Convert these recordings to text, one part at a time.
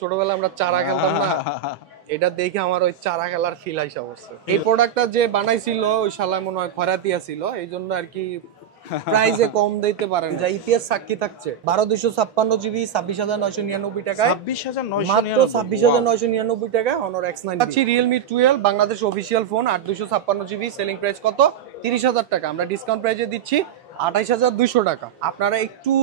ছোটবেলায় আমরা চারা খেলতাম না, এটা দেখে আমার ওই চারা খেলার ফিল আইসা পড়ছে। এই প্রোডাক্টটা যে বানাইছিল ওই শালায় মনে হয় খয়রাতিয়া ছিল, এই জন্য আর কি প্রাইসে কম দিতে পারেন। যা ইতিহাস সাক্ষী থাকছে 12 256 জিবি 26,999 টাকায়, 26,999 টাকায় Honor X9 আচ্ছা। Realme 12 Bangladesh official phone 8 256 GB, selling price কত 30,000 টাকা, আমরা ডিসকাউন্ট প্রাইসে দিচ্ছি 28,200 টাকা। আপনারা একটু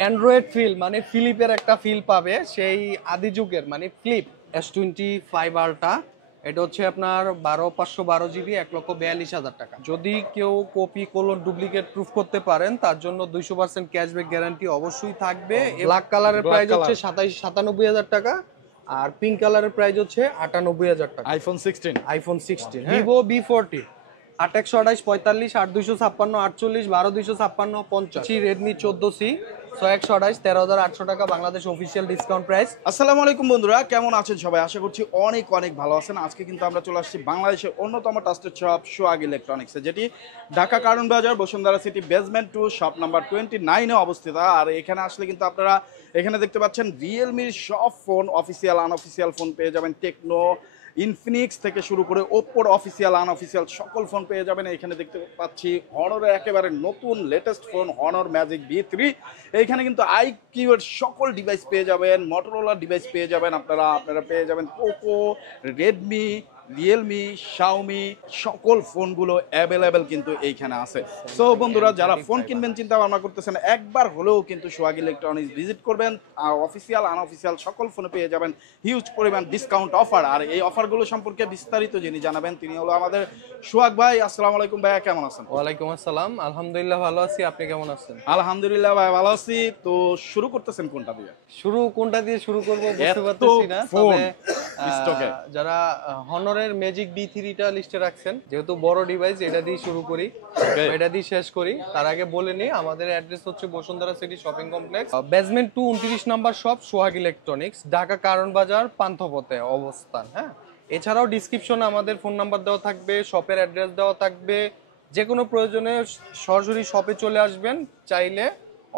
অ্যান্ড্রয়েড ফিল মানে ফিলিপের একটা ফিল পাবে, সেই আদি যুগের মানে ফ্লিপ S25 আলট্রা। এটা হচ্ছে আপনার 12 জিবি 1,42,000 টাকা। যদি কেউ কপি কোলন ডুপ্লিকেট প্রুফ করতে পারেন তার জন্য 200% ক্যাশব্যাক গ্যারান্টি অবশ্যই থাকবে। ব্ল্যাক কালারের প্রাইস হচ্ছে 97,000 টাকা, আর পিঙ্ক কালারের প্রাইস হচ্ছে 98,000 টাকা। IPhone 16 Vivo B40 8/128 45 8/256 48 12/256 50। Redmi 14C 6/128 13,800 টাকা, বাংলাদেশ অফিসিয়াল ডিসকাউন্ট প্রাইস। আসসালামু আলাইকুম বন্ধুরা, কেমন আছেন সবাই? আশা করছি অনেক অনেক ভালো আছেন। আজকে কিন্তু আমরা চলে আসছি বাংলাদেশের অন্যতম ট্রাস্টেড শপ সোহাগ ইলেকট্রনিক্সে, যেটি Dhaka Karwan Bazar Bashundhara city basement 2 shop number 29-এ অবস্থিত। আর এখানে আসলে কিন্তু আপনারা এখানে দেখতে পাচ্ছেন রিয়েলমির সব ফোন, অফিসিয়াল আনঅফিসিয়াল ফোন পেয়ে যাবেন। টেকনো, ইনফিনিক্স থেকে শুরু করে ওপ্পোর অফিসিয়াল আনঅফিসিয়াল সকল ফোন পেয়ে যাবেন। এখানে দেখতে পাচ্ছি হনরের একেবারে নতুন latest phone Honor magic B3। এইখানে কিন্তু আইকিউর সকল ডিভাইস পেয়ে যাবেন, মটোরোলার ডিভাইস পেয়ে যাবেন, আপনারা পেয়ে যাবেন পোকো, রেডমি, রিয়েলমি, শাওমি সকল ফোনগুলো অ্যাভেলেবেল কিন্তু এইখানে আছে। সো বন্ধুরা, যারা ফোন কিনবেন চিন্তা ভাবনা করতেছেন, একবার হলেও কিন্তু সোহাগ ইলেকট্রনিক্স ভিজিট করবেন। আর অফিসিয়াল আনঅফিসিয়াল সকল ফোনে পেয়ে যাবেন হিউজ পরিমাণ ডিসকাউন্ট অফার। আর এই অফারগুলো সম্পর্কে বিস্তারিত যিনি জানাবেন তিনি হলো আমাদের সোহাগ ভাই। আসসালামু আলাইকুম ভাইয়া, কেমন আছেন? ওয়ালাইকুম আসসালাম, আলহামদুলিল্লাহ ভালো আছি, আপনি কেমন আছেন? আলহামদুলিল্লাহ ভাই ভালো আছি। তো শুরু করতেছেন কোনটা দিয়ে? কোনটা দিয়ে শুরু করব বুঝতে পারতেছি না, তবে স্টকে যারা হনরের ম্যাজিক B3টা লিস্টে রাখছেন, যেহেতু বড় ডিভাইস, এটা দিয়ে শুরু করি, এটা দিয়ে শেষ করি। তার আগে বলে নিই, আমাদের অ্যাড্রেস হচ্ছে Bashundhara city shopping complex, basement 2 29 number shop Sohag electronics, Dhaka Karwan Bazar পান্থপথে অবস্থান। হ্যাঁ, এছাড়াও ডিসক্রিপশনে আমাদের ফোন নাম্বার দেওয়া থাকবে, শপের অ্যাড্রেস দেওয়া থাকবে। যে কোনো প্রয়োজনে সরাসরি শপে চলে আসবেন, চাইলে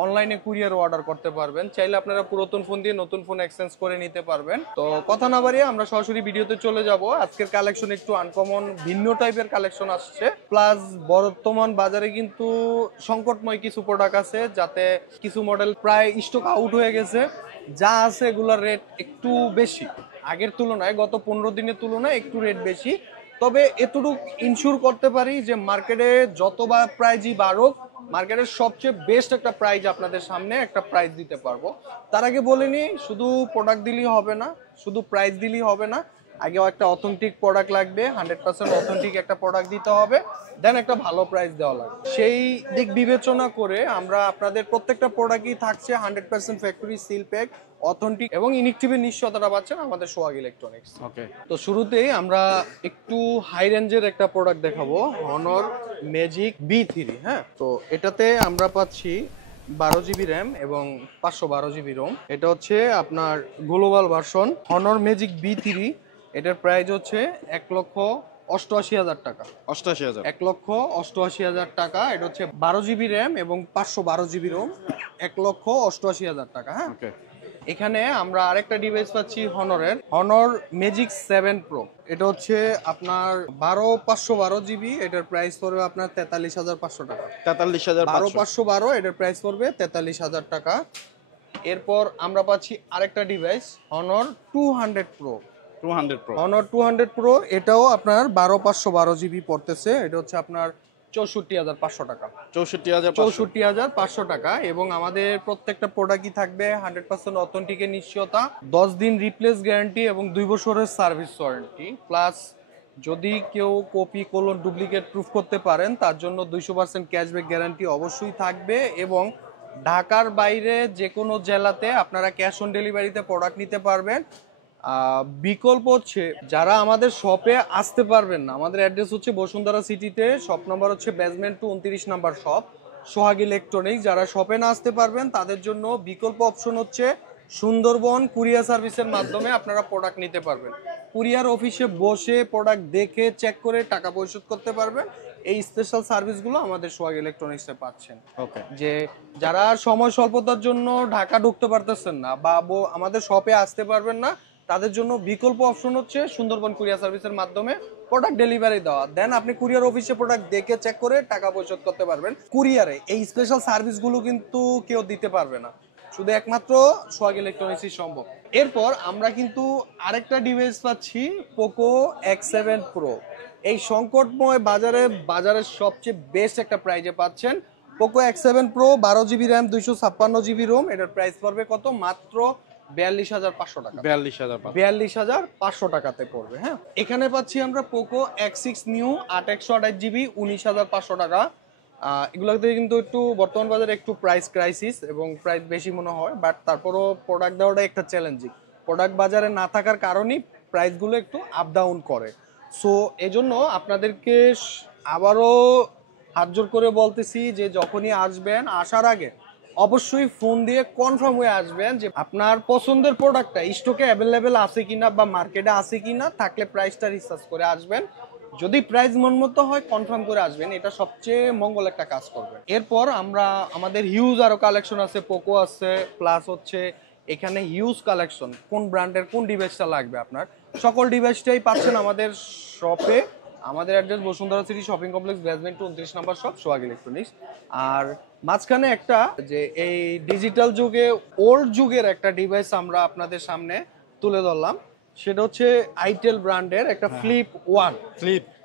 অনলাইনে কুরিয়ার অর্ডার করতে পারবেন, চাইলে আপনারা পুরাতন ফোন দিয়ে নতুন ফোন এক্সচেঞ্জ করে নিতে পারবেন। তো কথা না বাড়িয়ে আমরা সরাসরি ভিডিওতে চলে যাব। আজকের কালেকশন একটু আনকমন, ভিন্ন টাইপের কালেকশন আসছে, প্লাস বর্তমান বাজারে কিন্তু সংকটময় কিছু প্রোডাক্ট আছে, যাতে কিছু মডেল প্রায় স্টক আউট হয়ে গেছে। যা আছে এগুলোর রেট একটু বেশি, আগের তুলনায় গত 15 দিনের তুলনায় একটু রেট বেশি। তবে এতটুকু ইনশিওর করতে পারি যে মার্কেটে যতবার প্রাইজই বাড়ুক, মার্কেটের সবচেয়ে বেস্ট একটা প্রাইজ আপনাদের সামনে একটা প্রাইজ দিতে পারবো। তার আগে বলিনি, শুধু প্রোডাক্ট দিলেই হবে না, শুধু প্রাইস দিলেই হবে না, আগেও একটা অথেন্টিক প্রোডাক্ট লাগবে, 100% অথেন্টিক একটা প্রোডাক্ট দিতে হবে, দেন একটা ভালো প্রাইস দেওয়া লাগবে। সেই দিক বিবেচনা করে আমরা আপনাদের প্রত্যেকটা প্রোডাক্টই থাকছে 100% ফ্যাক্টরি সিল প্যাক, অথেন্টিক এবং ইনএক্টিভের নিশ্চয়তাটা পাচ্ছেন আমাদের সোহাগ ইলেকট্রনিক্স। ওকে, তো শুরুতেই আমরা একটু হাই রেঞ্জের একটা প্রোডাক্ট দেখাবো, হনর ম্যাজিক B3। হ্যাঁ, তো এটাতে আমরা পাচ্ছি 12 জিবি র্যাম এবং 512 জিবি রোম। এটা হচ্ছে আপনার global version Honor magic B3। এটার প্রাইস হচ্ছে 1,88,000 টাকা। 88,000, 1,88,000 টাকা। এটা হচ্ছে 12 জিবি র্যাম এবং 512 জিবি রোম, 1,88,000 টাকা। হ্যাঁ, ওকে। এখানে আমরা আরেকটা ডিভাইস পাচ্ছি হনরের, হনর ম্যাজিক 7 প্রো। এটা হচ্ছে আপনার 512 জিবি, এটার প্রাইস পড়বে আপনার 43,500 টাকা। 43,500, এটার প্রাইস পড়বে 43,000 টাকা। এরপর আমরা পাচ্ছি আরেকটা device Honor 200 pro. 200 pro, Honor 200 pro, এটাও আপনার 512 জিবি পড়তেছে। এটা হচ্ছে আপনার 64,500 টাকা। 64,500 টাকা। এবং আমাদের প্রত্যেকটা প্রোডাক্টই থাকবে 100% অথেন্টিকের নিশ্চয়তা, 10 দিন রিপ্লেস গ্যারান্টি এবং 2 বছরের সার্ভিস ওয়ারেন্টি। প্লাস যদি কেউ কপি কোলন ডুপ্লিকেট প্রুফ করতে পারেন তার জন্য 200% ক্যাশব্যাক গ্যারান্টি অবশ্যই থাকবে। এবং ঢাকার বাইরে যে কোনো জেলাতে আপনারা ক্যাশ অন ডেলিভারিতে প্রোডাক্ট নিতে পারবেন। বিকল্প হচ্ছে যারা আমাদের শপে আসতে পারবেন না, আমাদের অ্যাড্রেস হচ্ছে বসুন্ধরা সিটিতে, শপ নাম্বার হচ্ছে basement 2 29 number shop Sohag electronics. যারা শপে না আসতে পারবেন তাদের জন্য বিকল্প অপশন হচ্ছে সুন্দরবন কুরিয়ার সার্ভিসের মাধ্যমে আপনারা প্রোডাক্ট নিতে পারবেন। কুরিয়ার অফিসে বসে প্রোডাক্ট দেখে চেক করে টাকা পরিশোধ করতে পারবেন। এই স্পেশাল সার্ভিসগুলো আমাদের সোহাগ ইলেকট্রনিক্সে পাচ্ছেন। ওকে, যে যারা সময় স্বল্পতার জন্য ঢাকা ঢুকতে পারতেছেন না বা আমাদের শপে আসতে পারবেন না, তাদের জন্য বিকল্প অপশন হচ্ছে সুন্দরবন কুরিয়ার সার্ভিসের মাধ্যমে প্রোডাক্ট ডেলিভারি দেওয়া। দেন আপনি কুরিয়ার অফিসে প্রোডাক্ট দেখে চেক করে টাকা পরিশোধ করতে পারবেন। কুরিয়ারে এই স্পেশাল সার্ভিসগুলো কিন্তু কেউ দিতে পারবে না, শুধু একমাত্র সোহাগ ইলেকট্রনিক্সই সম্ভব। এরপর আমরা কিন্তু আরেকটা ডিভাইস পাচ্ছি, পোকো X7 Pro। এই সংকটময় বাজারের সবচেয়ে বেস্ট একটা প্রাইজে পাচ্ছেন Poco X7 Pro, 12GB RAM, 256GB ROM. এটার প্রাইস পড়বে কত? মাত্র 42,500 টাকা। 42,500 টাকাতে পড়বে। হ্যাঁ, এখানে পাচ্ছি আমরা পোকো X6 নিউ 8/128GB, 19,500 টাকা। এগুলোতে কিন্তু একটু বর্তমান বাজারে একটু প্রাইস ক্রাইসিস এবং প্রাইস বেশি মনে হয়, বাট তারপরও প্রোডাক্ট দেওয়াটা একটা চ্যালেঞ্জিং। প্রোডাক্ট বাজারে না থাকার কারণেই প্রাইসগুলো একটু আপ ডাউন করে। সো এজন্য আপনাদেরকে আবারও হাত জোর করে বলতেছি যে যখনই আসবেন, আসার আগে অবশ্যই ফোন দিয়ে কনফার্ম হয়ে আসবেন যে আপনার পছন্দের প্রোডাক্টটা স্টকে অ্যাভেলেবেল আছে কিনা বা মার্কেটে আছে কিনা। থাকলে প্রাইসটা রিসার্চ করে আসবেন, যদি প্রাইস মনমতো হয় কনফার্ম করে আসবেন, এটা সবচেয়ে মঙ্গল একটা কাজ করবে। এরপর আমরা আমাদের হিউজ আরো কালেকশন আছে, পোকো আছে, প্লাস হচ্ছে এখানে হিউজ কালেকশন। কোন ব্র্যান্ডের কোন ডিভাইসটা লাগবে আপনার, সকল ডিভাইসটাই পাচ্ছেন আমাদের শপে। আমাদের address Bashundhara city shopping complex, basement 29 নম্বর শপ, সোহাগ ইলেকট্রনিক্স। আর মাঝখানে একটা যে এই ডিজিটাল যুগে ওল্ড যুগের একটা ডিভাইস আমরা আপনাদের সামনে তুলে ধরলাম, সেটা হচ্ছে আইটেল ব্র্যান্ডের একটা ফ্লিপ ওয়ান।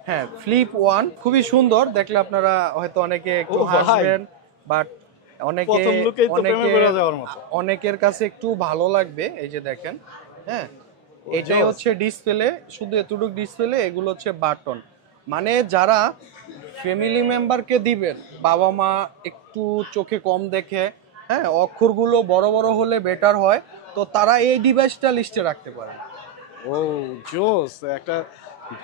হ্যাঁ, ফ্লিপ ওয়ান খুবই সুন্দর, দেখলে আপনারা হয়তো অনেকে একটু হাসবেন, বাট অনেকের কাছে একটু ভালো লাগবে। এই যে দেখেন, হ্যাঁ, এটাই হচ্ছে ডিসপ্লে, শুধু এতটুকু ডিসপ্লে, এগুলো হচ্ছে বাটন। মানে যারা ফ্যামিলি মেম্বারকে দিবেন, বাবা মা একটু চোখে কম দেখে, হ্যাঁ, অক্ষরগুলো বড় বড় হলে বেটার হয়, তো তারা এই ডিভাইসটা লিস্টে রাখতে পারে। ও জোস, একটা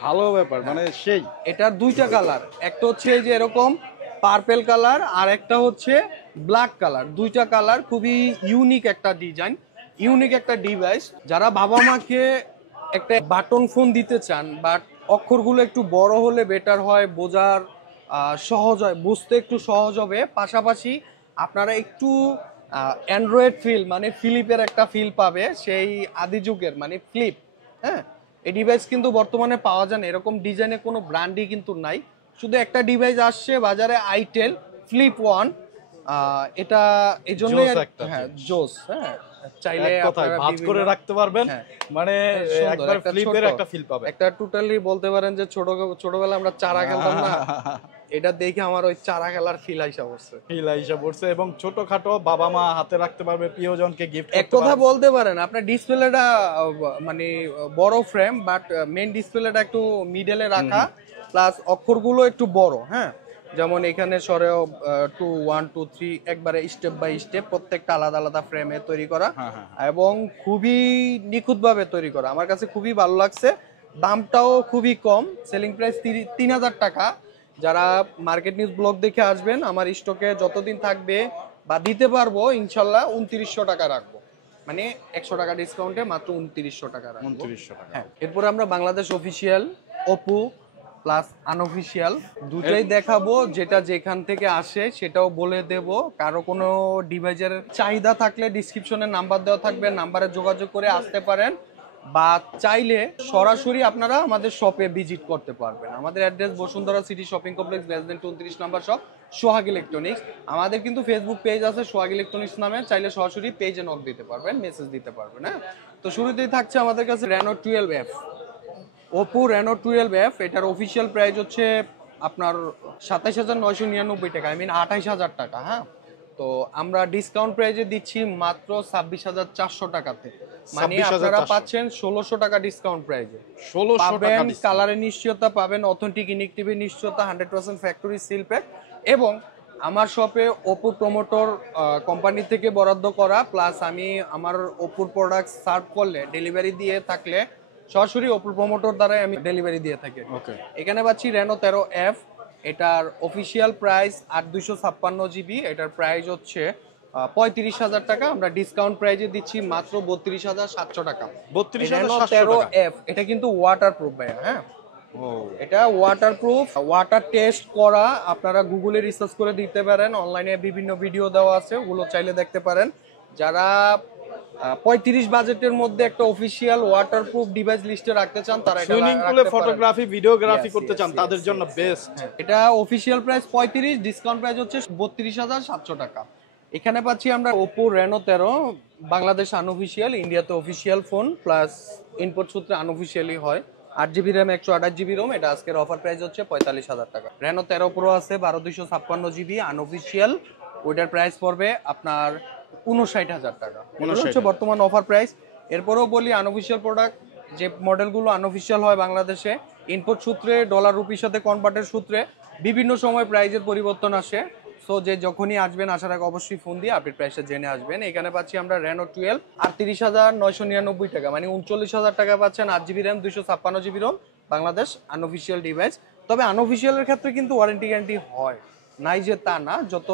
ভালো ব্যাপার। মানে সেই এটার দুইটা কালার, একটা হচ্ছে এই যে এরকম পার্পেল কালার, আর একটা হচ্ছে ব্ল্যাক কালার। দুইটা কালার, খুবই ইউনিক একটা ডিজাইন, ইউনিক একটা ডিভাইস। যারা বাবা মাকে একটা বাটন ফোন দিতে চান, বাট অক্ষরগুলো একটু বড় হলে বেটার হয়, বোঝার সহজ হয়, বুঝতে একটু সহজ হবে, পাশাপাশি আপনারা একটু অ্যান্ড্রয়েড ফিল, মানে ফিলিপের একটা ফিল পাবে, সেই আদি যুগের মানে ফ্লিপ। হ্যাঁ, এই ডিভাইস কিন্তু বর্তমানে পাওয়া যায় না, এরকম ডিজাইনের কোনো ব্র্যান্ডই কিন্তু নাই। শুধু একটা ডিভাইস আসছে বাজারে, আইটেল ফ্লিপ ওয়ান। এটা এই জন্যই, হ্যাঁ, জোস। হ্যাঁ, চাইলে আপনারা ভাঁজ করে রাখতে পারবেন, মানে একবার ফ্লিপের একটা ফিল পাবেন। একটা টোটালি বলতে পারেন যে ছোটবেলা আমরা চারা খেলতাম না, এটা দেখে আমার ওই চারা খেলার ফিল আইসা পড়ছে। এবং ছোটখাটো বাবা মা হাতে রাখতে পারবে, প্রিয়জনকে গিফট এক কথা বলতে পারেন। আপনার ডিসপ্লেটা মানে বড় ফ্রেম, বাট মেইন ডিসপ্লেটা একটু মিডলে রাখা, প্লাস অক্ষরগুলো একটু বড়। হ্যাঁ, যেমন এখানে সরেও 2 1 2 3 একবারে স্টেপ বাই স্টেপ প্রত্যেকটা আলাদা আলাদা ফ্রেমে তৈরি করা, এবং খুবই নিখুঁতভাবে তৈরি করা। আমার কাছে খুবই ভালো লাগছে। দামটাও খুবই কম, সেলিং প্রাইস 3,000 টাকা। যারা মার্কেট নিউজ ব্লগ দেখে আসবেন, আমার স্টকে যতদিন থাকবে বা দিতে পারবো ইনশাল্লাহ 2900 টাকা রাখবো, মানে 100 টাকা ডিসকাউন্টে মাত্র 2900 টাকা রাখবো। 2900 টাকা। হ্যাঁ, এরপর আমরা Bangladesh official, Oppo plus unofficial দুটোই দেখাবো। যেটা যেখান থেকে আসে সেটাও বলে দেব। কারো কোনো ডিভাইসের চাহিদা থাকলে ডিসক্রিপশনে নাম্বার দেওয়া থাকবে, নাম্বারে যোগাযোগ করে আসতে পারেন, বা চাইলে সরাসরি আপনারা আমাদের শপে ভিজিট করতে পারবেন। আমাদের address Bashundhara city shopping complex, basement 29 নম্বর শপ, সোহাগ ইলেকট্রনিক্স। আমাদের কিন্তু ফেসবুক পেজ আছে সোহাগ ইলেকট্রনিক্স নামে, চাইলে সরাসরি পেজে নক দিতে পারবেন, মেসেজ দিতে পারবেন। হ্যাঁ, তো শুরুতেই থাকছে আমাদের কাছে Reno 12F, Oppo Reno 12F। এটার অফিসিয়াল প্রাইস হচ্ছে আপনার 27,999 টাকা, আই মিন 28,000 টাকা। হ্যাঁ, তো আমরা ডিসকাউন্ট প্রাইজে দিচ্ছি মাত্র 26,400 টাকাতে, মানে আপনারা পাচ্ছেন 1,600 টাকা ডিসকাউন্ট প্রাইজে। 1,600 টাকা কালারের নিশ্চয়তা পাবেন, অথেন্টিক ইনএক্টিভের নিশ্চয়তা, 100% ফ্যাক্টরি সিল প্যাক, এবং আমার শপে ওপো প্রমোটর কোম্পানি থেকে বরাদ্দ করা, প্লাস আমি আমার ওপোর প্রোডাক্ট সার্ভ করলে, ডেলিভারি দিয়ে থাকলে সরাসরি ওপো প্রমোটর দ্বারাই আমি ডেলিভারি দিয়ে থাকি। এখানে পাচ্ছি Reno 13F। এটার অফিসিয়াল প্রাইস 8,256 GB। এটার প্রাইস হচ্ছে 35,000 টাকা, আমরা ডিসকাউন্ট প্রাইজে দিচ্ছি মাত্র 32,700 টাকা। 32,700 টাকা। F এটা কিন্তু ওয়াটারপ্রুফ ভাইয়া, হ্যাঁ ও এটা ওয়াটারপ্রুফ, ওয়াটার টেস্ট করা, আপনারা গুগলে রিসার্চ করে দিতে পারেন, অনলাইনে বিভিন্ন ভিডিও দেওয়া আছে, ওগুলো চাইলে দেখতে পারেন। যারা 35 বাজেটের মধ্যে একটা অফিসিয়াল ওয়াটারপ্রুফ ডিভাইস লিস্টে রাখতে চান, তারা এটা সুইমিং রাখতে পুলে পারেন। ফটোগ্রাফি ভিডিওগ্রাফি Yes, করতে yes, চান yes, তাদের জন্য yes. বেস্ট। এটা অফিসিয়াল প্রাইস 35, ডিসকাউন্ট প্রাইস হচ্ছে 32,700 টাকা। এখানে পাচ্ছি আমরা Oppo Reno 13, বাংলাদেশ আনঅফিসিয়াল, ইন্ডিয়াতে অফিসিয়াল ফোন, প্লাস ইনপুট সূত্রে আনঅফিসিয়ালি হয়। 8GB র্যাম 128GB রোম, এটা আজকের অফার প্রাইস হচ্ছে 45,000 টাকা। Reno 13 Pro আছে 12/256GB আনঅফিসিয়াল, ওইটার প্রাইস পড়বে আপনার 59,000 টাকা। এটা হচ্ছে বর্তমান অফার প্রাইস। এরপরেও বলি আনঅফিসিয়াল প্রোডাক্ট যে মডেলগুলো আনঅফিসিয়াল হয় বাংলাদেশে, ইনপুট সূত্রে ডলার রুপির সাথে কনভার্টের সূত্রে বিভিন্ন সময় প্রাইজের পরিবর্তন আসে। সো যে যখনই আসবেন আসার আগে অবশ্যই ফোন দিয়ে আপডেট প্রাইসটা জেনে আসবেন। এখানে পাচ্ছি আমরা Reno 12 38,999 টাকা, মানে 39,000 টাকা পাচ্ছেন। 8GB RAM 256GB ROM, Bangladesh unofficial device. তবে আনঅফিসিয়ালের ক্ষেত্রে কিন্তু ওয়ারেন্টি গ্যারান্টি হয়, নাই যে তা না। যত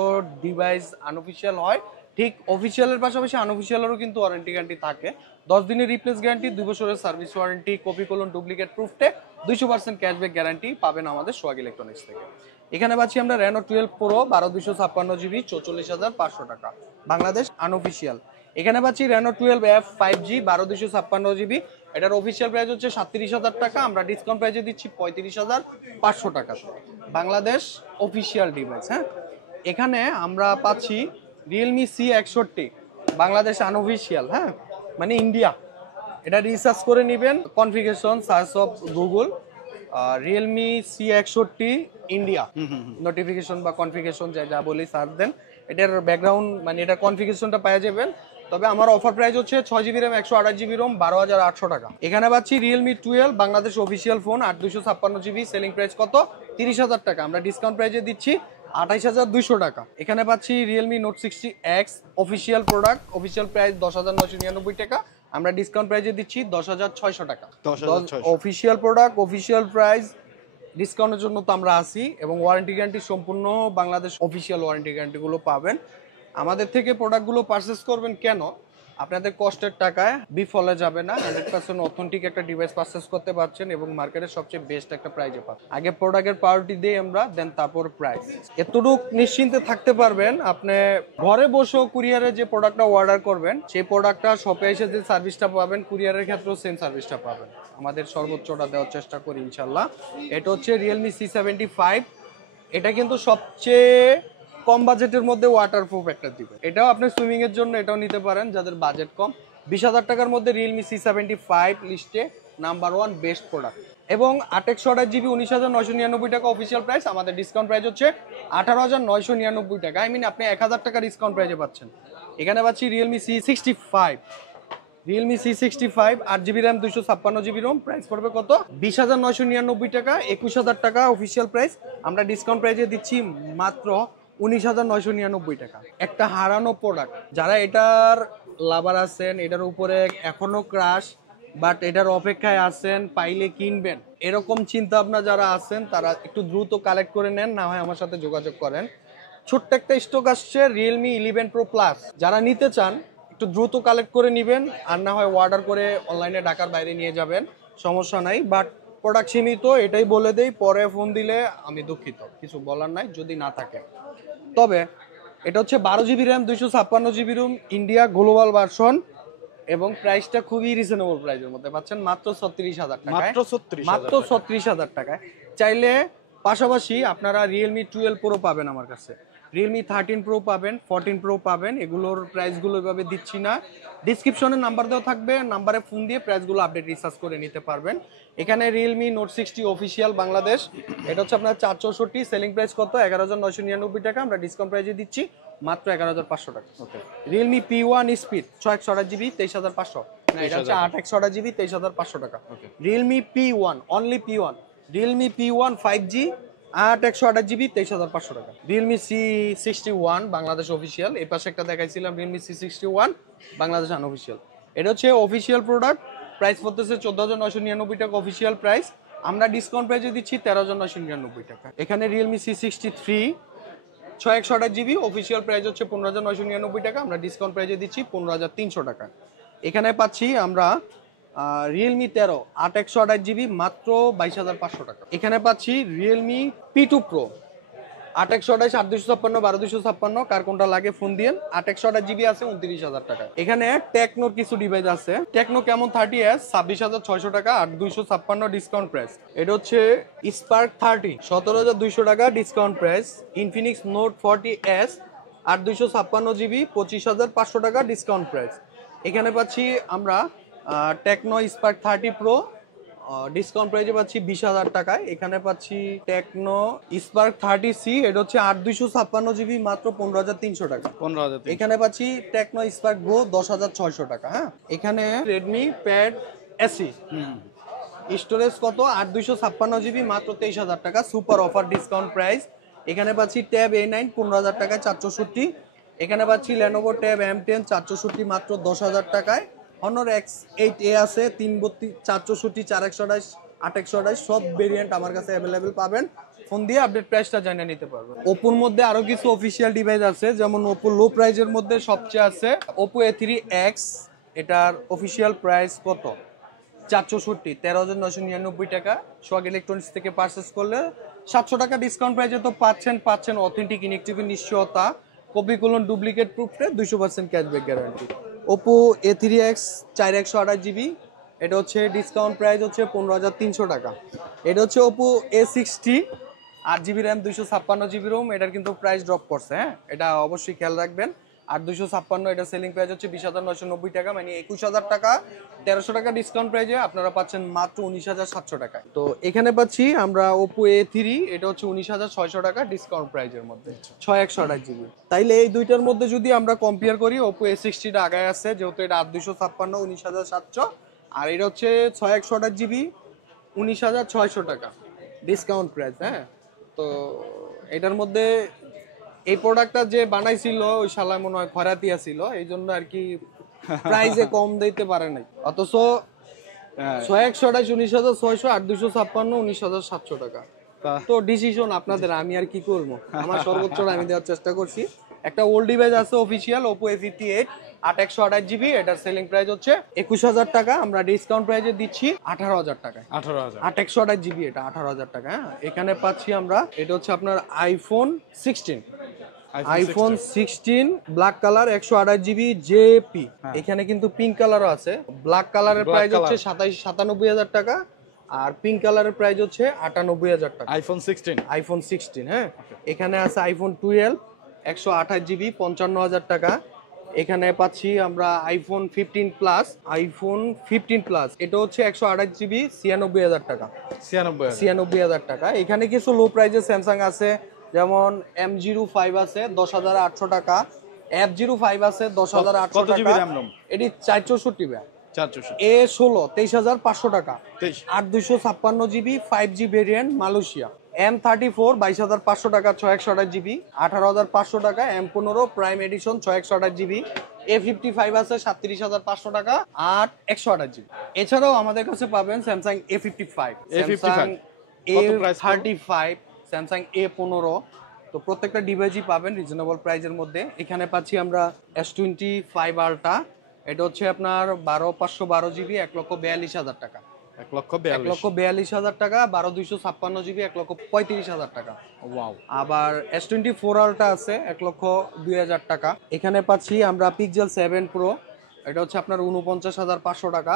ডিভাইস আনঅফিসিয়াল হয় ঠিক অফিসিয়ালের পাশাপাশি আনঅফিসিয়ালেরও কিন্তু ওয়ারেন্টি গ্যারান্টি থাকে। 10 দিনের রিপ্লেস গ্যারান্টি, 2 বছরের সার্ভিস ওয়ারেন্টি, কপি কলন ডুপ্লিকেট প্রুফটে 200% ক্যাশব্যাক গ্যারান্টি পাবেন আমাদের সোহাগ ইলেকট্রনিক্স থেকে। এখানে পাচ্ছি আমরা Reno 12 Pro 12/256GB 44,500 টাকা, বাংলাদেশ আনঅফিসিয়াল। এখানে পাচ্ছি Reno 12F 5G 12/256GB, এটার অফিসিয়াল প্রাইস হচ্ছে 37,000 টাকা, আমরা ডিসকাউন্ট প্রাইসে দিচ্ছি 35,500 টাকা, বাংলাদেশ অফিসিয়াল ডিভাইস। হ্যাঁ, এখানে আমরা পাচ্ছি Realme C61, বাংলাদেশ আনঅফিসিয়াল, হ্যাঁ মানে ইন্ডিয়া। এটা রিসার্চ করে নেবেন, configuration search of Google, Realme C61 India, notification বা কনফিগারেশন যা বলি সার্চ দেন, এটার ব্যাকগ্রাউন্ড মানে এটা কনফিগারেশনটা পেয়ে যাবেন। তবে আমার অফার প্রাইস হচ্ছে 6GB র্যাম 128GB রোম 12,800 টাকা। এখানে পাচ্ছি Realme 12 Bangladesh official phone 8/256GB, selling price কত 30,000 টাকা, আমরা ডিসকাউন্ট প্রাইসে দিচ্ছি 28,200 টাকা। এখানে পাচ্ছি Realme Note 60X official product, official price 10,999 টাকা, আমরা ডিসকাউন্ট প্রাইসে দিচ্ছি 10,600 টাকা। 10,600 অফিসিয়াল প্রোডাক্ট, অফিসিয়াল প্রাইস, ডিসকাউন্টের জন্য তো আমরা আসি, এবং ওয়ারেন্টি গ্যারান্টি সম্পূর্ণ বাংলাদেশ অফিসিয়াল ওয়ারেন্টি গ্যারান্টিগুলো পাবেন। আমাদের থেকে প্রোডাক্টগুলো পারচেস করবেন কেন? আপনাদের কষ্টের টাকায় বিফলে যাবে না, 100% অথেন্টিক একটা ডিভাইস পারচেস করতে পারছেন এবং মার্কেটের সবচেয়ে বেস্ট একটা প্রাইজে পাবেন। আগে প্রোডাক্টের প্রায়োরিটি দিই আমরা, দেন তারপর প্রাইস। এতটুকু নিশ্চিন্তে থাকতে পারবেন, আপনি ঘরে বসেও কুরিয়ারে যে প্রোডাক্টটা অর্ডার করবেন সেই প্রোডাক্টটা শপে এসে যে সার্ভিসটা পাবেন, কুরিয়ারের ক্ষেত্রেও সেম সার্ভিসটা পাবেন। আমাদের সর্বোচ্চটা দেওয়ার চেষ্টা করি ইনশাল্লাহ। এটা হচ্ছে Realme C75, এটা কিন্তু সবচেয়ে কম বাজেটের মধ্যে ওয়াটারপ্রুফ একটা দিবে। এটাও আপনি সুইমিং এর জন্য এটাও নিতে পারেন যাদের বাজেট কম। 20,000 টাকার মধ্যে Realme C75 লিস্টে নাম্বার 1 বেস্ট প্রোডাক্ট, এবং 8/128GB 19,999 টাকা অফিসিয়াল প্রাইস, আমাদের ডিসকাউন্ট প্রাইস হচ্ছে 18,999 টাকা। আই মিন আপনি 1,000 টাকা ডিসকাউন্ট প্রাইসে পাচ্ছেন। এখানে পাচ্ছি Realme C65, Realme C65 8GB RAM 256GB ROM, price পড়বে কত 20,999 টাকা, 21,000 টাকা অফিসিয়াল প্রাইস, আমরা ডিসকাউন্ট প্রাইসে দিচ্ছি মাত্র 19,999 টাকা। একটা হারানো প্রোডাক্ট, যারা এটার লাভার আছেন, এটার উপরে এখনো ক্রাশ, বাট এটার অপেক্ষায় আছেন, পাইলে কিনবেন, এরকম চিন্তা ভাবনা যারা আছেন তারা একটু দ্রুত কালেক্ট করে নেন, না হয় আমার সাথে যোগাযোগ করেন। ছোট্ট একটা স্টক আসছে Realme 11 Pro Plus, যারা নিতে চান একটু দ্রুত কালেক্ট করে নেবেন, আর না হয় অর্ডার করে অনলাইনে ঢাকার বাইরে নিয়ে যাবেন, সমস্যা নাই। বাট প্রোডাক্ট সীমিত, এটাই বলে দেই, পরে ফোন দিলে আমি দুঃখিত, কিছু বলার নাই যদি না থাকে। তবে এটা হচ্ছে 12GB RAM 256GB ROM India global version, এবং প্রাইসটা খুবই রিজনেবল প্রাইসের মধ্যে পাচ্ছেন, মাত্র 36,000 টাকায়, মাত্র 36,000 টাকায়। চাইলে পাশাপাশি আপনারা Realme 12 Pro পাবেন আমার কাছে, Realme 13 Pro পাবেন, 14 Pro পাবেন, এগুলোর প্রাইসগুলো এভাবে দিচ্ছি না, ডিসক্রিপশনে নাম্বার দেওয়া থাকবে, নাম্বারে ফোন দিয়ে প্রাইসগুলো আপডেট রিসার্চ করে নিতে পারবেন। এখানে Realme Note 60 অফিসিয়াল বাংলাদেশ, এটা হচ্ছে আপনার 464, সেলিং প্রাইস কত 11,999 টাকা, আমরা ডিসকাউন্ট প্রাইসে দিচ্ছি মাত্র 11,500 টাকা। ওকে, Realme P1 স্পিড 6/128GB 23,500, না এটা হচ্ছে 8/128GB 23,500 টাকা। Realme P1 only P1, Realme P1 5G 8/128GB 23,500 টাকা। Realme C61 বাংলাদেশ অফিসিয়াল, এই পাশে একটা দেখাইছিলাম Realme C61 বাংলাদেশ আনঅফিসিয়াল, এটা হচ্ছে অফিসিয়াল প্রোডাক্ট, প্রাইস পড়তেছে 14,999 টাকা অফিসিয়াল প্রাইস, আমরা ডিসকাউন্ট প্রাইসে দিচ্ছি 13,999 টাকা। এখানে Realme C63 6/128 GB official price হচ্ছে 15,999 টাকা, আমরা ডিসকাউন্ট প্রাইসে দিচ্ছি 15,300 টাকা। এখানে পাচ্ছি আমরা রিয়েলমি 13 8/128 GB মাত্র 22,500 টাকা। এখানে পাচ্ছি রিয়েলমি P2 Pro 8/128 8/256 12/256, কার কোনটা লাগে ফোন দিয়েন। 8/128 GB আছে 29,000 টাকা। এখানে টেকনোর কিছু ডিভাইস আছে, টেকনো কেমন 30s 26,600 টাকা 8/256 ডিসকাউন্ট প্রাইস। এটা হচ্ছে স্পার্ক 30 17,200 টাকা discount price. Infinix note 40s 8/256 GB 25,500 টাকা ডিসকাউন্ট প্রাইস। এখানে পাচ্ছি আমরা টেকনো স্পার্ক 30 প্রো ডিসকাউন্ট প্রাইসে পাচ্ছি 20,000 টাকায়। এখানে পাচ্ছি টেকনো স্পার্ক 30C, এটা হচ্ছে 8/256 GB মাত্র 15,300 টাকা। 15,000। এখানে পাচ্ছি টেকনো স্পার্ক প্রো 10,600 টাকা। হ্যাঁ, এখানে রেডমি প্যাড এসি স্টোরেজ কত 8/256 GB মাত্র 23,000 টাকা, সুপার অফার ডিসকাউন্ট প্রাইস। এখানে পাচ্ছি ট্যাব A9 15,000 টাকায় 464। এখানে পাচ্ছি লেনোভো ট্যাব M10 464 মাত্র 10,000 টাকায়। Honor X8A আছে 332 464 4/128 8/128 সব ভেরিয়েন্ট আমার কাছে অ্যাভেলেবেল পাবেন। ফোন দিয়ে আপডেট প্রাইসটা জানিয়ে নিতে পারবেন। ওপোর মধ্যে আরো কিছু অফিসিয়াল ডিভাইস আছে, যেমন ওপো লো প্রাইজের মধ্যে সবচেয়ে আছে ওপো A3X। এটার অফিসিয়াল প্রাইস কত 464 13,999 টাকা। সোহাগ ইলেকট্রনিক্স থেকে পারচেস করলে 700 টাকা ডিসকাউন্ট প্রাইসে তো পাচ্ছেন অথেন্টিক ইনএক্টিভ নিশ্চয়তা, কপিগুলো ডুপ্লিকেট প্রুফে 200% cashback guarantee. Oppo A3X 4/128 GB, এটা হচ্ছে ডিসকাউন্ট প্রাইস হচ্ছে 15,300 টাকা। এটা হচ্ছে Oppo A60 8GB RAM 256GB ROM, এটার কিন্তু প্রাইস ড্রপ করছে। হ্যাঁ, এটা অবশ্যই খেয়াল রাখবেন। 8/256 এটা সেলিং প্রাইস হচ্ছে 20,990 টাকা, মানে 21,000 টাকা 1,300 টাকা ডিসকাউন্ট প্রাইসে আপনারা পাচ্ছেন মাত্র 19,700 টাকায়। তো এখানে পাচ্ছি আমরা ওপো A3, এটা হচ্ছে 19,600 টাকা ডিসকাউন্ট প্রাইসের মধ্যে 6/128 GB। তাইলে এই দুইটার মধ্যে যদি আমরা কম্পেয়ার করি, ওপো A60 টা আগায় আছে, যেহেতু এটা 8/256 19,700, আর এটা হচ্ছে 6/128 GB 19,600 টাকা ডিসকাউন্ট প্রাইস। হ্যাঁ, তো এটার মধ্যে এই প্রোডাক্টটা যে বানাইছিল ওই শালায় মনে হয় খরাতিয়া ছিল, এই জন্য আর কি প্রাইসে কম দিতে পারে নাই। অথচ 6/128 19,600 8/256 19,700 টাকা। তো ডিসিশন আপনাদের, আমি আর কি করবো, আমার সর্বোচ্চটা আমি দেওয়ার চেষ্টা করছি। একটা ওল্ড ডিভাইস আছে অফিসিয়াল ওপো A58 8/128 GB, এটার সেলিং প্রাইস হচ্ছে 21,000 টাকা, আমরা ডিসকাউন্ট প্রাইসে দিচ্ছি 18,000 টাকায়। 18,000 8/128 GB এটা 18,000 টাকা। হ্যাঁ, এখানে পাচ্ছি আমরা, এটা হচ্ছে আপনার iPhone 16 black colour 128 GB JP। এখানে কিন্তু পিঙ্ক কালারও আছে। ব্ল্যাক কালারের প্রাইস হচ্ছে 97,000 টাকা, আর পিঙ্ক কালারের প্রাইস হচ্ছে 98,000 টাকা। আইফোন 16। হ্যাঁ, এখানে আছে আইফোন 12 128 GB 55,000 টাকা। এখানে পাচ্ছি আমরা আইফোন 15 প্লাস এটা হচ্ছে 128 GB 96,000 টাকা। 96,000 টাকা। এখানে কিছু লো প্রাইজের স্যামসাং আছে, যেমন M05 আছে 10,800 টাকা, F05 আছে 10,800 টাকা, এটি 464 ভাই। A16 23,500 টাকা, 8/256 GB 5G variant Malaysia. M34 22,500 টাকা 6/128 GB 18,500 টাকা। M15 prime addition 6/128 GB। A55 আছে 37,500 টাকা 8/128 GB। এছাড়াও আমাদের কাছে পাবেন Samsung A55, Samsung A35, Samsung A15। তো প্রত্যেকটা ডিভাইসই পাবেন রিজনেবল প্রাইসের মধ্যে। এখানে পাচ্ছি আমরা S25 আলট্রা, এটা হচ্ছে আপনার 12,512 GB 1,42,000 টাকা। 1,42,000 টাকা। 12,256 GB 1,35,000 টাকা। ওয়াও। আবার S24 আলট্রা আছে 1,02,000 টাকা। এখানে পাচ্ছি আমরা পিক্সেল 7 প্রো, এটা হচ্ছে আপনার 49,500 টাকা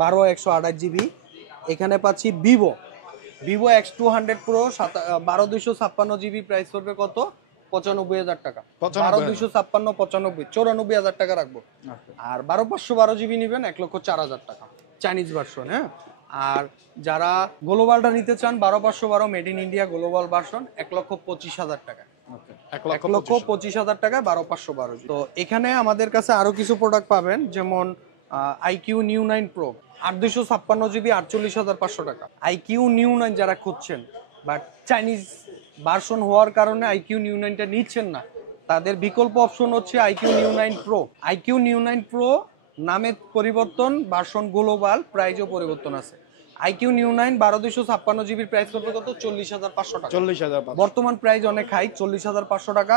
12/128 GB। এখানে পাচ্ছি Vivo X200 pro 12,256 GB, price পড়বে কত 95,000 টাকা। 12,256 94,000 টাকা রাখবো। আর 12,512 GB নিবেন 1,04,000 টাকা চাইনিজ ভার্সন। হ্যাঁ, আর যারা গ্লোবালটা নিতে চান 12,512 made in India global version 1,25,000 টাকা। 1,25,000 টাকা 12,512। তো এখানে আমাদের কাছে আরো কিছু প্রোডাক্ট পাবেন, যেমন IQ New 9 Pro 8,256 GB 48,500 টাকা। IQ New 9 যারা খুঁজছেন বাট চাইনিজ ভার্সন হওয়ার কারণে IQ New 9টা নিচ্ছেন না, তাদের বিকল্প অপশন হচ্ছে IQ New 9 Pro। IQ New 9 Pro নামের পরিবর্তন, ভার্সন গ্লোবাল, প্রাইজও পরিবর্তন আছে। আইকিউ নিউ 9 12256 জিবির প্রাইস করবে কত 40,500 টাকা। 40,500 বর্তমান প্রাইস অনেক হাই, 40,500 টাকা।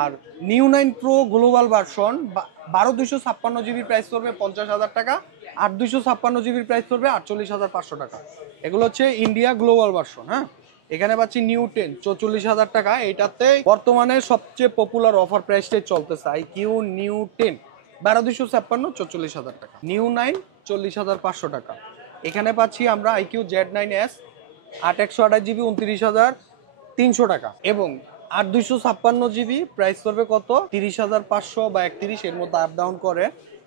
আর নিউ 9 প্রো গ্লোবাল ভার্সন 12256 জিবির প্রাইস করবে 50,000 টাকা। 8256 জিবির প্রাইস করবে 48,500 টাকা। এগুলো হচ্ছে ইন্ডিয়া গ্লোবাল ভার্সন। হ্যাঁ, এখানে পাচ্ছি নিউ 10 44,000 টাকা। এটাতে বর্তমানে সবচেয়ে পপুলার অফার প্রাইসটাই চলতেছে, আইকিউ নিউ 10 12256 44,000 টাকা। নিউ 9 40,500 টাকা। এখানে পাচ্ছি আমরা আইকিউ Z9S 8/128 জিবি 29,300 টাকা এবং 8/256 জিবি প্রাইস করবে কত 30,500 বা 31 এর মধ্যে আপ ডাউন করে।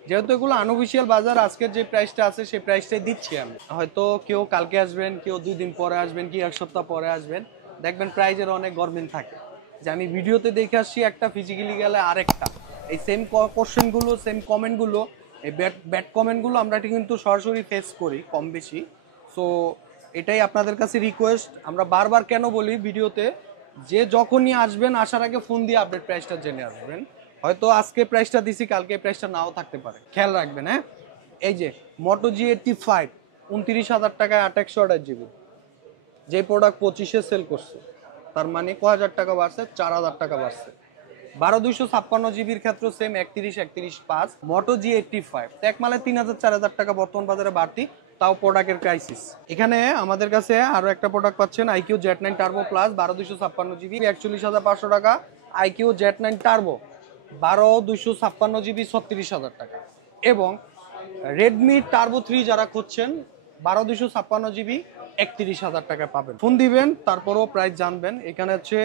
যেহেতু এগুলো আনঅফিসিয়াল বাজার, আজকের যে প্রাইসটা আছে সেই প্রাইসটাই দিচ্ছি আমি। হয়তো কেউ কালকে আসবেন, কেউ 2 দিন পরে আসবেন, কি এক সপ্তাহ পরে আসবেন, দেখবেন প্রাইজের অনেক গরমিল থাকে যে আমি ভিডিওতে দেখে আসছি একটা, ফিজিক্যালি গেলে আরেকটা। এই সেম কোশ্চেনগুলো, সেম কমেন্টগুলো, এই ব্যাড কমেন্টগুলো আমরা কিন্তু সরাসরি ফেস করি কম বেশি। সো এটাই আপনাদের কাছে রিকোয়েস্ট। আমরা বারবার কেন বলি ভিডিওতে যে যখনই আসবেন আসার আগে ফোন দিয়ে আপডেট প্রাইসটা জেনে আসবেন। হয়তো আজকে প্রাইসটা দিছি, কালকে প্রাইসটা নাও থাকতে পারে, খেয়াল রাখবেন। হ্যাঁ, এই যে মোটো G85 29,000 টাকায় 8/128 জিবি, যে প্রোডাক্ট 25-এ সেল করছে, তার মানে ক হাজার টাকা বাড়ছে, 4,000 টাকা বাড়ছে। 12/256 জিবির ক্ষেত্রে সেম 31-31.5 মোটো G85 এক মালে 3,000-4,000 টাকা বর্তমান বাজারে বাড়তি, তাও প্রোডাক্টের ক্রাইসিস। এখানে আমাদের কাছে আরো একটা প্রোডাক্ট পাচ্ছেন, IQ Z9 turbo plus 12/256 GB 41,500 টাকা। আইকিউ Z9 টার্বো 12/256 জিবি 36,000 টাকা। এবং রেডমি টার্বো 3 যারা খুঁজছেন 12/256 জিবি 31,000 টাকা পাবেন। ফোন দিবেন, তারপরও প্রাইস জানবেন। এখানে হচ্ছে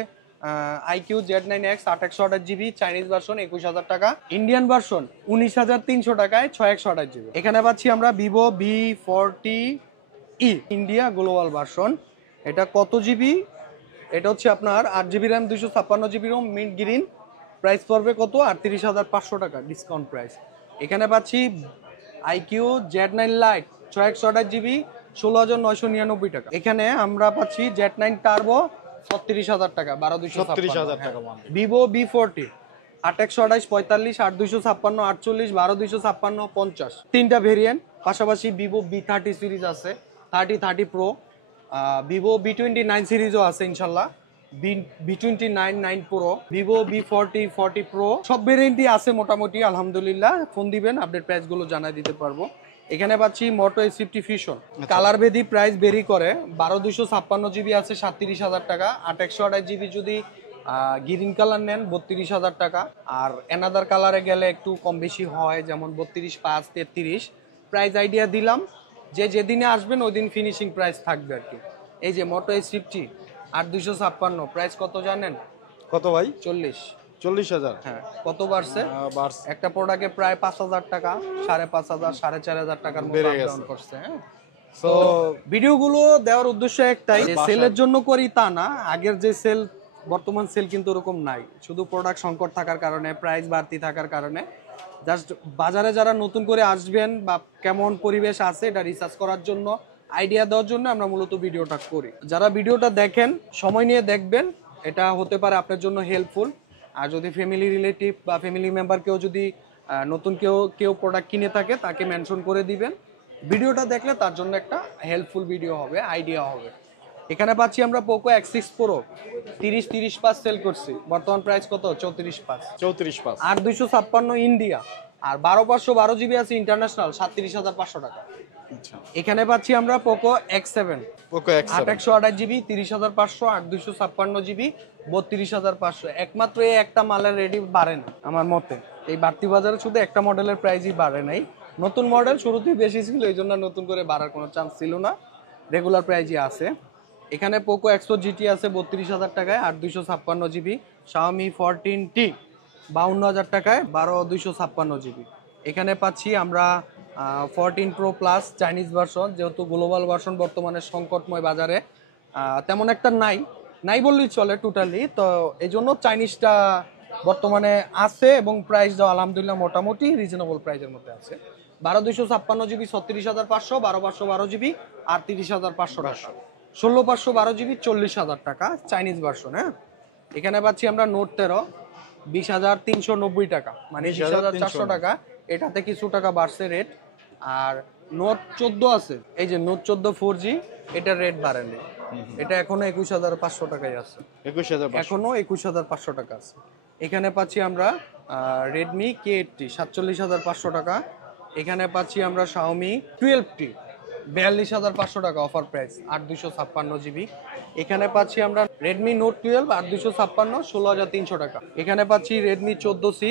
IQ Z9X 8/128 GB Chinese version 21,000 টাকা, ইন্ডিয়ান ভার্সন 19,300 টাকায় 6/128 জিবি। এখানে পাচ্ছি আমরা Vivo V40e India global version. এটা কত জিবি? এটা হচ্ছে আপনার 8 GB RAM 256 GB ROM mid green, price পড়বে কত 38,500 টাকা ডিসকাউন্ট প্রাইস। এখানে পাচ্ছি আইকিউ Z9 লাইট 6/128 জিবি 16,999 টাকা। এখানে আমরা পাচ্ছি Z9 টার্বো 36,000 টাকা 12,256 টাকা। ভিভো V40 8/128 45 8/256 48 12/256 50 তিনটা ভেরিয়েন্ট। পাশাপাশি ভিভো V30 সিরিজ আছে, 30 প্রো, ভিভো V29 সিরিজও আছে ইনশাল্লাহ, V29 9 pro, Vivo V40 40 pro, সব ভেরিয়েন্টই আছে মোটামুটি আলহামদুলিল্লাহ। ফোন দিবেন, আপডেট প্রাইসগুলো জানাই দিতে পারবো। এখানে পাচ্ছি মোটো S50 ফিউশন, কালার ভেদি প্রাইস বেরি করে। 12/256 জিবি আছে 37,000 টাকা, 8/128 জিবি যদি গ্রিন কালার নেন 32,000 টাকা, আর এনাদার কালারে গেলে একটু কম বেশি হয়, যেমন 32.5 33। প্রাইস আইডিয়া দিলাম, যে যেদিনে আসবেন ওই দিন ফিনিশিং প্রাইস থাকবে আর কি। এই যে মোটো S50 8/256 প্রাইস কত জানেন? কত ভাই? 40,000। হ্যাঁ, কত বাড়ছে? একটা প্রোডাক্টে প্রায় 5,000 টাকা, 5,500 4,500 টাকার মতো ডাউন করছে। হ্যাঁ, তো ভিডিওগুলো দেওয়ার উদ্দেশ্য একটাই, সেলের জন্য করি তা না। আগের যে সেল, বর্তমান সেল কিন্তু ওরকম নাই, শুধু প্রোডাক্ট সংকট থাকার কারণে, প্রাইস বাড়তি থাকার কারণে। জাস্ট বাজারে যারা নতুন করে আসবেন বা কেমন পরিবেশ আছে এটা রিসার্চ করার জন্য, আইডিয়া দেওয়ার জন্য আমরা মূলত ভিডিওটা করি। যারা ভিডিওটা দেখেন সময় নিয়ে দেখবেন, এটা হতে পারে আপনার জন্য হেল্পফুল। আর যদি ফ্যামিলি রিলেটিভ বা ফ্যামিলি মেম্বার কেউ যদি নতুন কেউ প্রোডাক্ট কিনে থাকে, তাকে মেনশন করে দিবেন। ভিডিওটা দেখলে তার জন্য একটা হেল্পফুল ভিডিও হবে, আইডিয়া হবে। এখানে পাচ্ছি আমরা পোকো X6 প্রো 30-35 সেল করছি, বর্তমান প্রাইস কত 34,500 8/256 ইন্ডিয়া, আর 12/512 জিবি আছে ইন্টারন্যাশনাল 37,500 টাকা। এখানে পাচ্ছি আমরা পোকো X7 8/128 জিবি 30,500, 8/256 জিবি 32,500। একমাত্র এই একটা মালের রেডি বাড়ে না আমার মতে, এই বাড়তি বাজারে শুধু একটা মডেলের প্রাইসই বাড়ে নাই। নতুন মডেল শুরুতেই বেশি ছিল, এই জন্য নতুন করে বাড়ার কোনো চান্স ছিল না, রেগুলার প্রাইসই আছে। এখানে পোকো X4 GT আছে 32,000 টাকায় 8/256 জিবি, Xiaomi 14T 52,000 টাকায় 12/256 জিবি। এখানে পাচ্ছি আমরা 14 প্রো প্লাস চাইনিজ ভার্সন, যেহেতু গ্লোবাল ভার্সন বর্তমানে সংকটময় বাজারে, তেমন একটা নাই বললেই চলে টোটালি, তো এই জন্য চাইনিজটা বর্তমানে আছে এবং প্রাইসটাও আলহামদুলিল্লাহ মোটামুটি রিজনেবল প্রাইসের মধ্যে আছে। 12/256 জিবি 36,500, 12/512 জিবি 38,500 টাকা, 16/512 জিবি 40,000 টাকা চাইনিজ ভার্সন। হ্যাঁ, এখানে পাচ্ছি আমরা নোট 13 20,390 টাকা, মানে 20,400 টাকা। এটাতে কিছু টাকা বাড়ছে রেট। আর নোট 14 আছে, এই যে নোট 14 4G, এটা রেট বাড়েনি, এটা এখনো 21,500 টাকায় আছে, 21,000 এখনো 21,500 টাকা আছে। এখানে পাচ্ছি আমরা রেডমি K80 47,500 টাকা। এখানে পাচ্ছি আমরা Xiaomi 12T 42,500 টাকা অফার প্রাইস, 8 256 GB। এখানে পাচ্ছি আমরা রেডমি নোট 12 8 256 16,300 টাকা। এখানে পাচ্ছি রেডমি 14C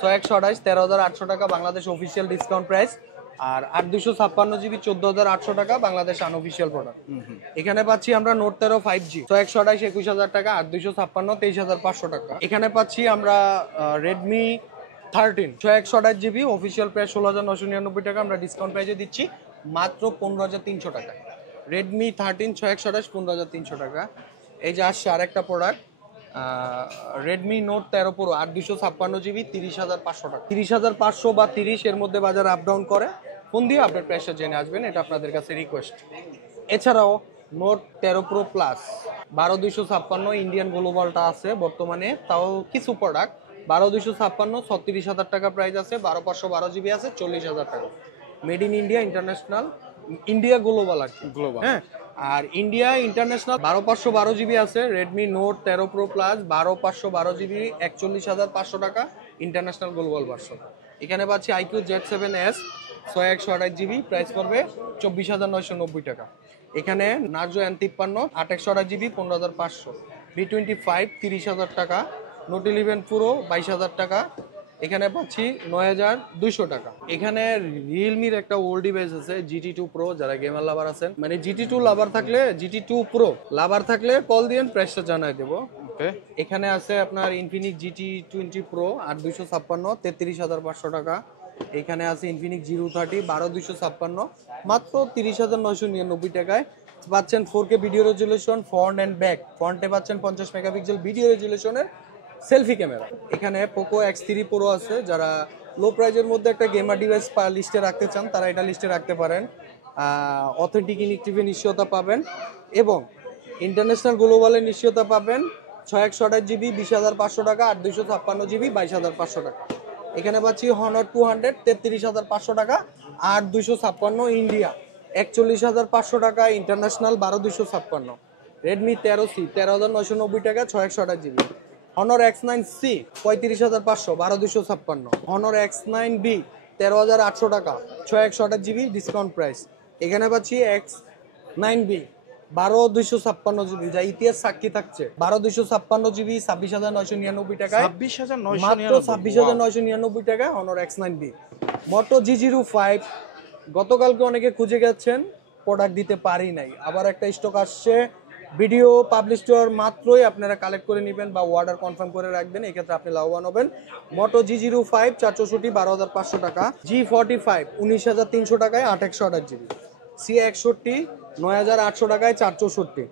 6128 13,800 টাকা বাংলাদেশ অফিসিয়াল ডিসকাউন্ট প্রাইস, আর 8 256 GB 14,800 টাকা বাংলাদেশ আনঅফিসিয়াল প্রোডাক্ট। এখানে পাচ্ছি আমরা নোট 13 5G 128 21,000 টাকা, 8 256 23,500 টাকা। এখানে পাচ্ছি আমরা রেডমি 13 128 GB অফিসিয়াল প্রাইস 16,999 টাকা, আমরা ডিসকাউন্ট প্রাইসে দিচ্ছি মাত্র 15,300 টাকা। রেডমি 13 128 15,300 টাকা। এই যে আসছে আরেকটা product, Redmi note 13 pro 8 256 GB 30,500 টাকা। 30,500 বা 30 এর মধ্যে বাজার আপ ডাউন করে, ফোন দিয়ে আপনার প্রাইসটা জেনে আসবেন, এটা আপনাদের কাছে রিকোয়েস্ট। এছাড়াও নোট 13 প্রো প্লাস 12 256 ইন্ডিয়ান গ্লোবালটা আছে বর্তমানে, তাও কিছু প্রোডাক্ট 12 256 36,000 টাকা প্রাইস আছে, 12 512 GB আছে 40,000 টাকা। Made in India international, India global আর কি, গ্লোবাল। হ্যাঁ। আর ইন্ডিয়া ইন্টারন্যাশনাল 12 512 GB আছে, Redmi note 13 pro plus 12 512 GB 41,500 টাকা ইন্টারন্যাশনাল গ্লোবাল ভার্সন। এখানে পাচ্ছি IQ Z7S 128 GB প্রাইস করবে 24,990 টাকা। এখানে নার্জো N53 828 GB 15,500, V25 30,000 টাকা, নোট 11 পুরো 22,000 টাকা। এখানে পাচ্ছি 9,200 টাকা। এখানে রিয়েলমির একটা ওল্ড ডিভাইস আছে GT2 Pro, যারা গেমার লাভার আছেন, মানে GT2 লাভার থাকলে, GT2 Pro লাভার থাকলে কল দিয়েন, প্রাইসটা জানাই দেবো। এখানে আছে আপনার ইনফিনিক্স GT20 Pro 8 256 33,500 টাকা। এখানে আছে ইনফিনিক্স Zero 30 12 256 মাত্র 30,999 টাকায় পাচ্ছেন 4K video resolution, front and back. ফ্রন্টে পাচ্ছেন 50 মেগাপিক্সেল ভিডিও রেজুলেশনের সেলফি ক্যামেরা। এখানে পোকো X3 Pro আছে, যারা লো প্রাইজের মধ্যে একটা গেমার ডিভাইস লিস্টে রাখতে চান তারা এটা লিস্টে রাখতে পারেন। অথেন্টিক কানেক্টিভিটি নিশ্চয়তা পাবেন এবং ইন্টারন্যাশনাল গ্লোবালের নিশ্চয়তা পাবেন। 128 GB 20,500 টাকা, 8 256 GB 22,500 টাকা। এখানে পাচ্ছি হনর 200 33,500 টাকা, 8 256 ইন্ডিয়া 41,500 টাকা ইন্টারন্যাশনাল 12 256। রেডমি 13C 13,990 টাকা 628 GB। Honor X9C 35,500 12 256। Honor X9B 13,800 টাকা 628 GB ডিসকাউন্ট প্রাইস। এখানে পাচ্ছি X9B 12 256 GB, যা ইতিহাস সাক্ষী থাকছে, 12 256 GB 26,999 টাকায়, 26,999 মাত্র 26,999 টাকায় হনর X9B। মোটো G05 গতকালকে অনেকে খুঁজে গেছেন, প্রোডাক্ট দিতে পারি নাই, আবার একটা স্টক আসছে, ভিডিও পাবলিশ হওয়ার মাত্রই আপনারা কালেক্ট করে নেবেন বা অর্ডার কনফার্ম করে রাখবেন, এক্ষেত্রে আপনি লাভবান হবেন। মোটো G05 464 12,500 টাকা, G45 19,300 টাকায় 828 GB, C61 9,800 টাকায় 464।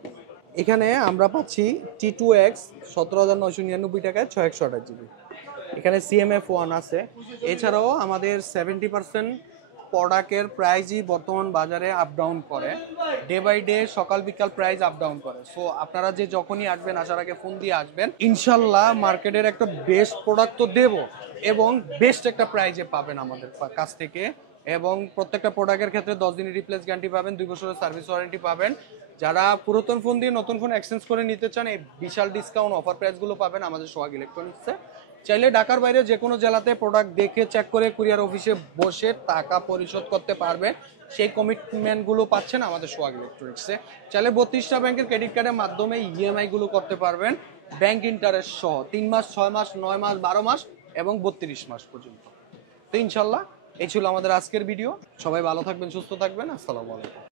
এখানে আমরা পাচ্ছি T2X 17,999 টাকায় 628 GB। এখানে CMF1 আছে। এছাড়াও আমাদের 70% প্রোডাক্টের প্রাইসই বর্তমান বাজারে আপ ডাউন করে, ডে বাই ডে সকাল বিকাল প্রাইস আপ ডাউন করে। সো আপনারা যে যখনই আসবেন, আসার আগে ফোন দিয়ে আসবেন, ইনশাল্লাহ মার্কেটের একটা বেস্ট প্রোডাক্ট তো দেবো এবং বেস্ট একটা প্রাইজে পাবেন আমাদের কাছ থেকে। এবং প্রত্যেকটা প্রোডাক্টের ক্ষেত্রে 10 দিনের রিপ্লেস গ্যারান্টি পাবেন, 2 বছরের সার্ভিস ওয়ারেন্টি পাবেন। যারা পুরাতন ফোন দিয়ে নতুন ফোন এক্সচেঞ্জ করে নিতে চান, এই বিশাল ডিসকাউন্ট অফার প্রাইসগুলো পাবেন আমাদের সোহাগ ইলেকট্রনিক্সে। চাইলে ঢাকার বাইরে যে কোনো জেলাতে প্রোডাক্ট দেখে চেক করে কুরিয়ার অফিসে বসে টাকা পরিশোধ করতে পারবে, সেই কমিটমেন্টগুলো পাচ্ছেন আমাদের সোহাগ ইলেকট্রনিক্সে। চাইলে 32টা ব্যাংকের ক্রেডিট কার্ডের মাধ্যমে ইএমআই গুলো করতে পারবেন, ব্যাংক ইন্টারেস্ট সহ 3 মাস 6 মাস 9 মাস 12 মাস এবং 32 মাস পর্যন্ত। তো ইনশাল্লাহ এই ছিল আমাদের আজকের ভিডিও। সবাই ভালো থাকবেন, সুস্থ থাকবেন। আসসালামু আলাইকুম।